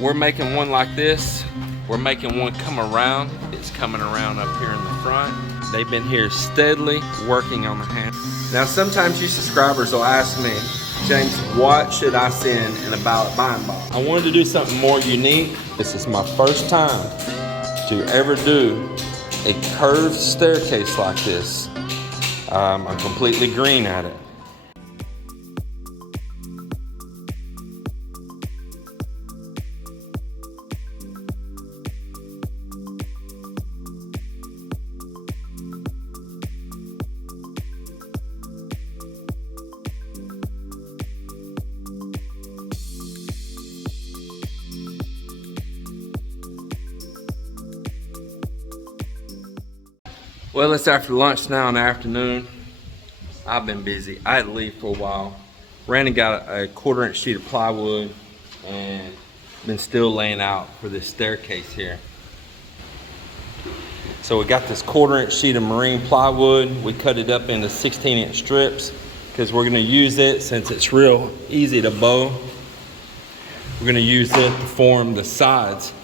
We're making one like this. We're making one come around. It's coming around up here in the front. They've been here steadily working on the hand. Now sometimes you subscribers will ask me, James, what should I send in a ballot buying box? I wanted to do something more unique. This is my first time to ever do a curved staircase like this. I'm completely green at it. Well, it's after lunch now in the afternoon. I've been busy. I had to leave for a while. Randy got a 1/4-inch sheet of plywood and been still laying out for this staircase here. So we got this 1/4-inch sheet of marine plywood. We cut it up into 16-inch strips because we're gonna use it, since it's real easy to bow, we're gonna use it to form the sides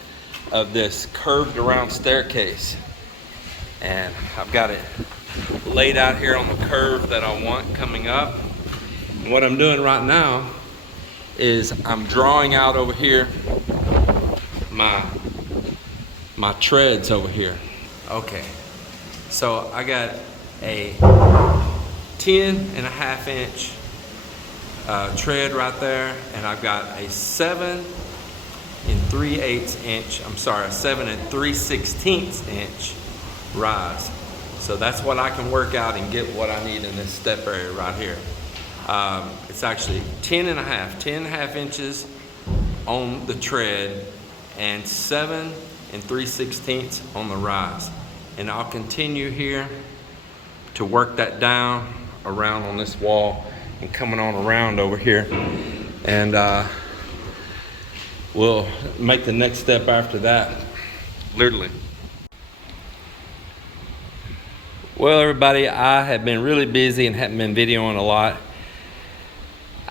of this curved around staircase. And I've got it laid out here on the curve that I want coming up. And what I'm doing right now is I'm drawing out over here my treads over here. Okay, so I got a 10.5 inch tread right there, and I've got a 7 3/16 inch rise. So that's what I can work out and get what I need in this step area right here. It's actually 10.5 inches on the tread and 7 3/16 on the rise. And I'll continue here to work that down around on this wall and coming on around over here. And we'll make the next step after that, literally. Well, everybody, I have been really busy and haven't been videoing a lot.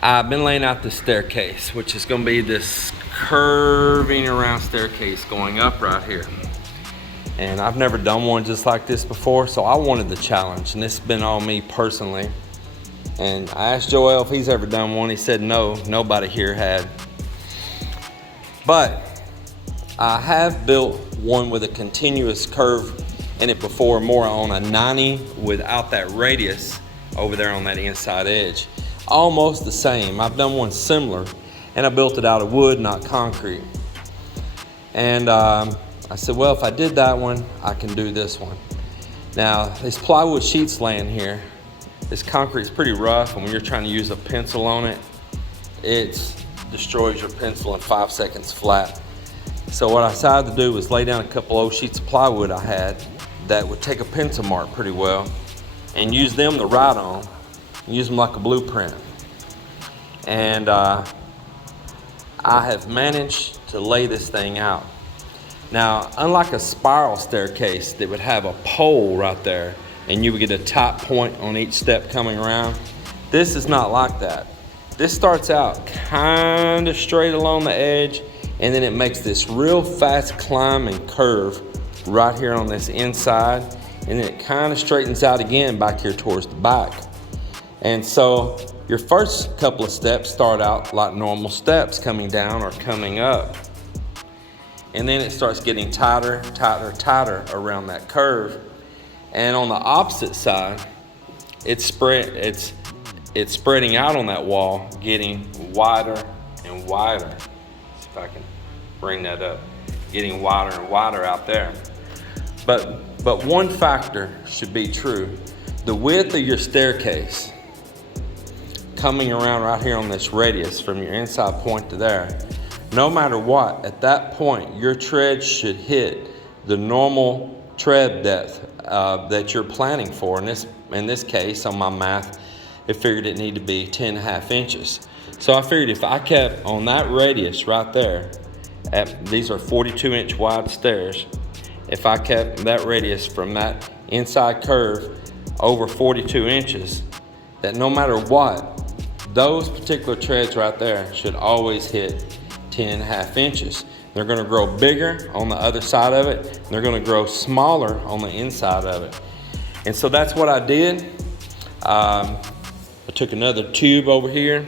I've been laying out the staircase, which is going to be this curving around staircase going up right here. And I've never done one just like this before, so I wanted the challenge, and this has been on me personally. And I asked Joel if he's ever done one. He said no, nobody here had. But I have built one with a continuous curve in it before, more on a 90 without that radius over there on that inside edge. Almost the same. I've done one similar, and I built it out of wood, not concrete. And I said, well, if I did that one, I can do this one. Now, these plywood sheets laying here, this concrete's pretty rough, and when you're trying to use a pencil on it, it destroys your pencil in 5 seconds flat. So what I decided to do was lay down a couple old sheets of plywood I had that would take a pencil mark pretty well and use them to write on, and use them like a blueprint. And I have managed to lay this thing out. Now, unlike a spiral staircase that would have a pole right there and you would get a top point on each step coming around, this is not like that. This starts out kind of straight along the edge, and then it makes this real fast climb and curve right here on this inside, and then it kind of straightens out again back here towards the back. And so your first couple of steps start out like normal steps coming down or coming up, and then it starts getting tighter, tighter, tighter around that curve. And on the opposite side, it's spreading out on that wall, getting wider and wider. See if I can bring that up. Getting wider and wider out there. But one factor should be true. The width of your staircase coming around right here on this radius from your inside point to there, no matter what, at that point, your tread should hit the normal tread depth that you're planning for. In this case, on my math, it figured it needed to be 10.5 inches. So I figured if I kept on that radius right there, these are 42-inch wide stairs, if I kept that radius from that inside curve over 42 inches, that no matter what, those particular treads right there should always hit 10.5 inches. They're gonna grow bigger on the other side of it, and they're gonna grow smaller on the inside of it. And so that's what I did. I took another tube over here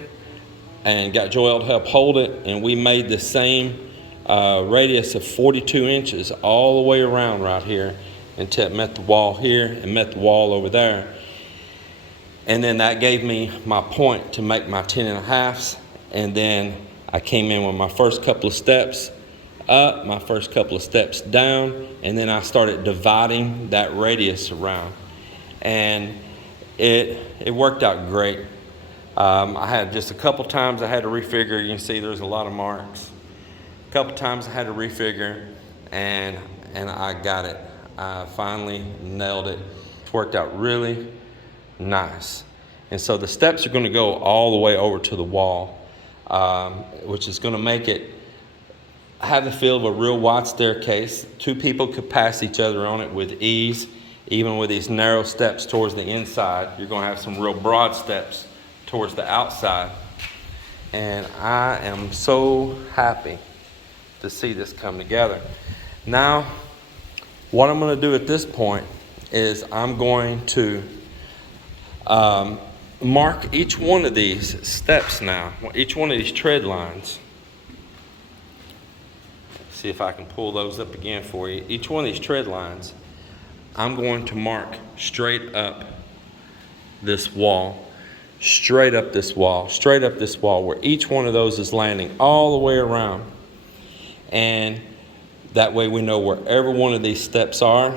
and got Joel to help hold it, and we made the same radius of 42 inches all the way around right here until it met the wall here and met the wall over there. And then that gave me my point to make my 10.5s. And then I came in with my first couple of steps up, my first couple of steps down, and then I started dividing that radius around. And it worked out great. I had just a couple times I had to refigure. You can see there's a lot of marks. A couple times I had to refigure, and I got it. I finally nailed it. It worked out really nice. And so the steps are going to go all the way over to the wall, which is going to make it have the feel of a real wide staircase. Two people could pass each other on it with ease. Even with these narrow steps towards the inside, you're going to have some real broad steps towards the outside. And I am so happy to see this come together. Now, what I'm going to do at this point is I'm going to mark each one of these steps now, each one of these tread lines. See if I can pull those up again for you. Each one of these tread lines, I'm going to mark straight up this wall, straight up this wall, straight up this wall, where each one of those is landing all the way around. And that way we know where every one of these steps are.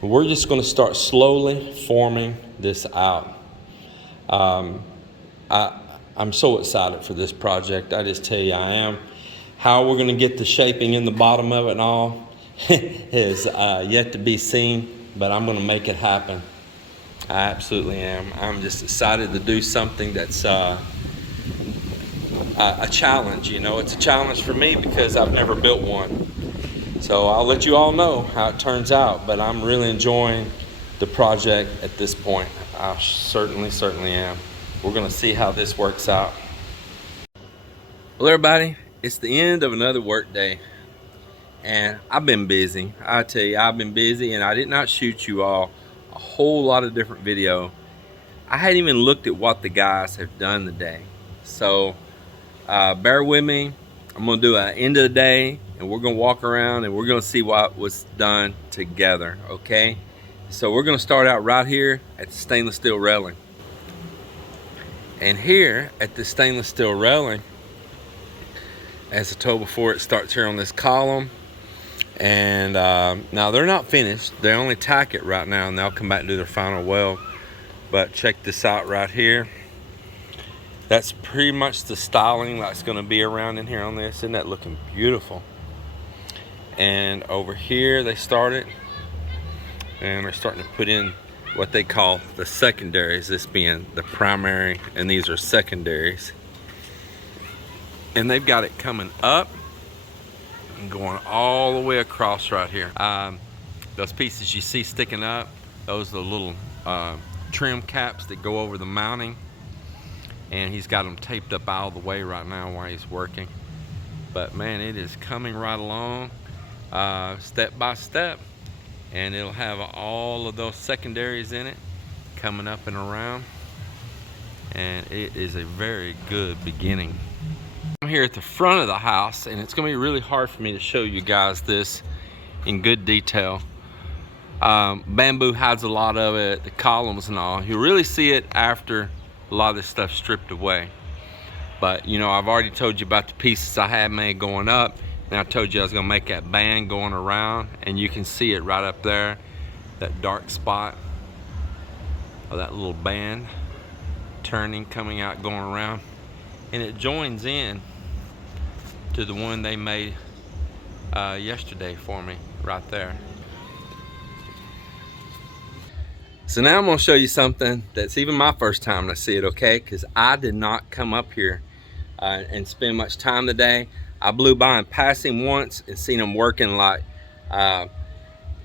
And we're just going to start slowly forming this out. I'm so excited for this project. I just tell you I am. How we're going to get the shaping in the bottom of it and all is yet to be seen, but I'm going to make it happen. I absolutely am. I'm just excited to do something that's a challenge. You know, it's a challenge for me because I've never built one. So I'll let you all know how it turns out, but I'm really enjoying the project at this point. I certainly am. We're going to see how this works out. Well, everybody, it's the end of another work day. And I've been busy. I tell you, I've been busy, and I did not shoot you all a whole lot of different video. I hadn't even looked at what the guys have done today. So bear with me. I'm gonna do an end of the day, and we're gonna walk around and we're gonna see what was done together, okay? So we're gonna start out right here at the stainless steel railing. And here at the stainless steel railing, as I told before, it starts here on this column. And now they're not finished. They only tack it right now, and they'll come back and do their final weld. But check this out right here. That's pretty much the styling that's going to be around in here on this. Isn't that looking beautiful? And over here they started, and they're starting to put in what they call the secondaries, this being the primary, and these are secondaries. And they've got it coming up and going all the way across right here. Those pieces you see sticking up, those are the little trim caps that go over the mounting, and he's got them taped up all the way right now while he's working. But man, it is coming right along step by step, and it'll have all of those secondaries in it coming up and around, and it is a very good beginning. I'm here at the front of the house, and it's going to be really hard for me to show you guys this in good detail. Bamboo hides a lot of it, the columns and all. You'll really see it after a lot of this stuff stripped away. But you know, I've already told you about the pieces I had made going up, and I told you I was going to make that band going around, and you can see it right up there, that dark spot of that little band turning, coming out, going around. And it joins in to the one they made yesterday for me right there. So now I'm going to show you something that's even my first time to see it, okay? Because I did not come up here and spend much time today. I blew by and passed him once and seen him working, like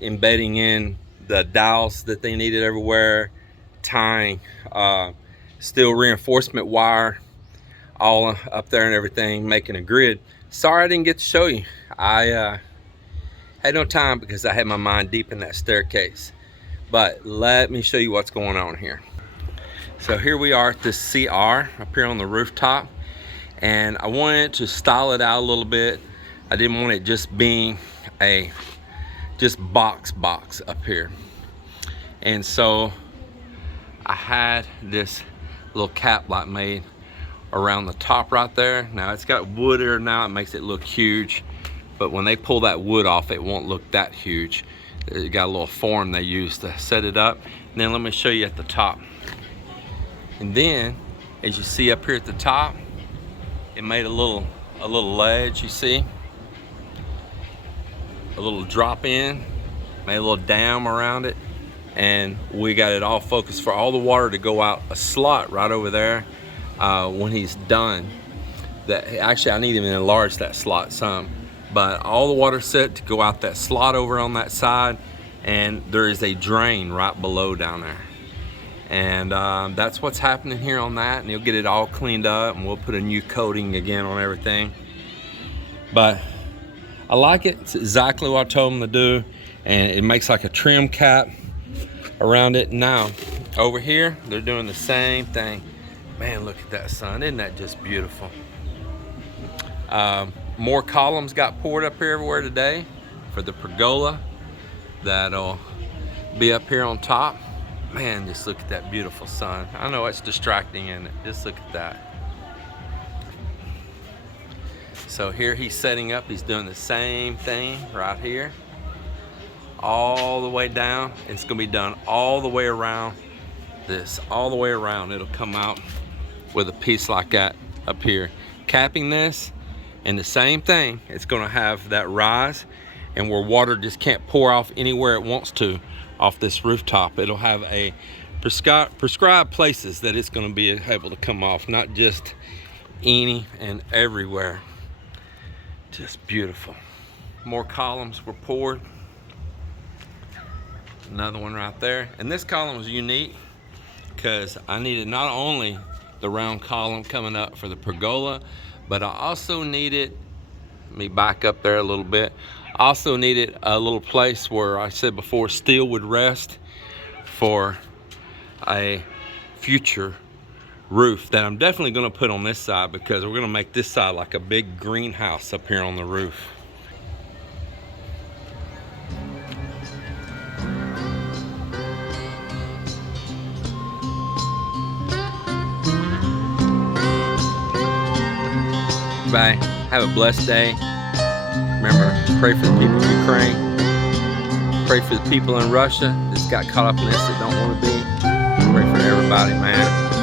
embedding in the dowels that they needed everywhere, tying steel reinforcement wire all up there and everything, making a grid. Sorry I didn't get to show you. I had no time because I had my mind deep in that staircase. But let me show you what's going on here. So here we are at this CR up here on the rooftop, and I wanted to style it out a little bit. I didn't want it just being a box up here. And so I had this little cap light made around the top right there. Now it's got wood here now, it makes it look huge, but when they pull that wood off, it won't look that huge. It got a little form they use to set it up. And then let me show you at the top. And then, as you see up here at the top, it made a little ledge, you see? A little drop in, made a little dam around it. And we got it all focused for all the water to go out a slot right over there when he's done. Actually, I need him to enlarge that slot some. But all the water set to go out that slot over on that side, and there is a drain right below down there. And that's what's happening here on that, and he'll get it all cleaned up, and we'll put a new coating again on everything. But I like it. It's exactly what I told him to do, and it makes like a trim cap around it. Now over here they're doing the same thing. Man, look at that sun. Isn't that just beautiful? More columns got poured up here everywhere today for the pergola that'll be up here on top. Man, just look at that beautiful sun. I know it's distracting, isn't it? Just look at that. So here he's setting up, he's doing the same thing right here, all the way down. It's gonna be done all the way around this, all the way around. It'll come out with a piece like that up here. Capping this, and the same thing, it's gonna have that rise, and where water just can't pour off anywhere it wants to off this rooftop. It'll have a prescribed places that it's gonna be able to come off, not just any and everywhere. Just beautiful. More columns were poured. Another one right there. And this column was unique because I needed not only the round column coming up for the pergola, but I also needed, let me back up there a little bit, I also needed a little place where I said before steel would rest for a future roof that I'm definitely going to put on this side, because we're going to make this side like a big greenhouse up here on the roof. Bye. Have a blessed day. Remember, pray for the people of Ukraine. Pray for the people in Russia that got caught up in this that don't want to be. Pray for everybody, man.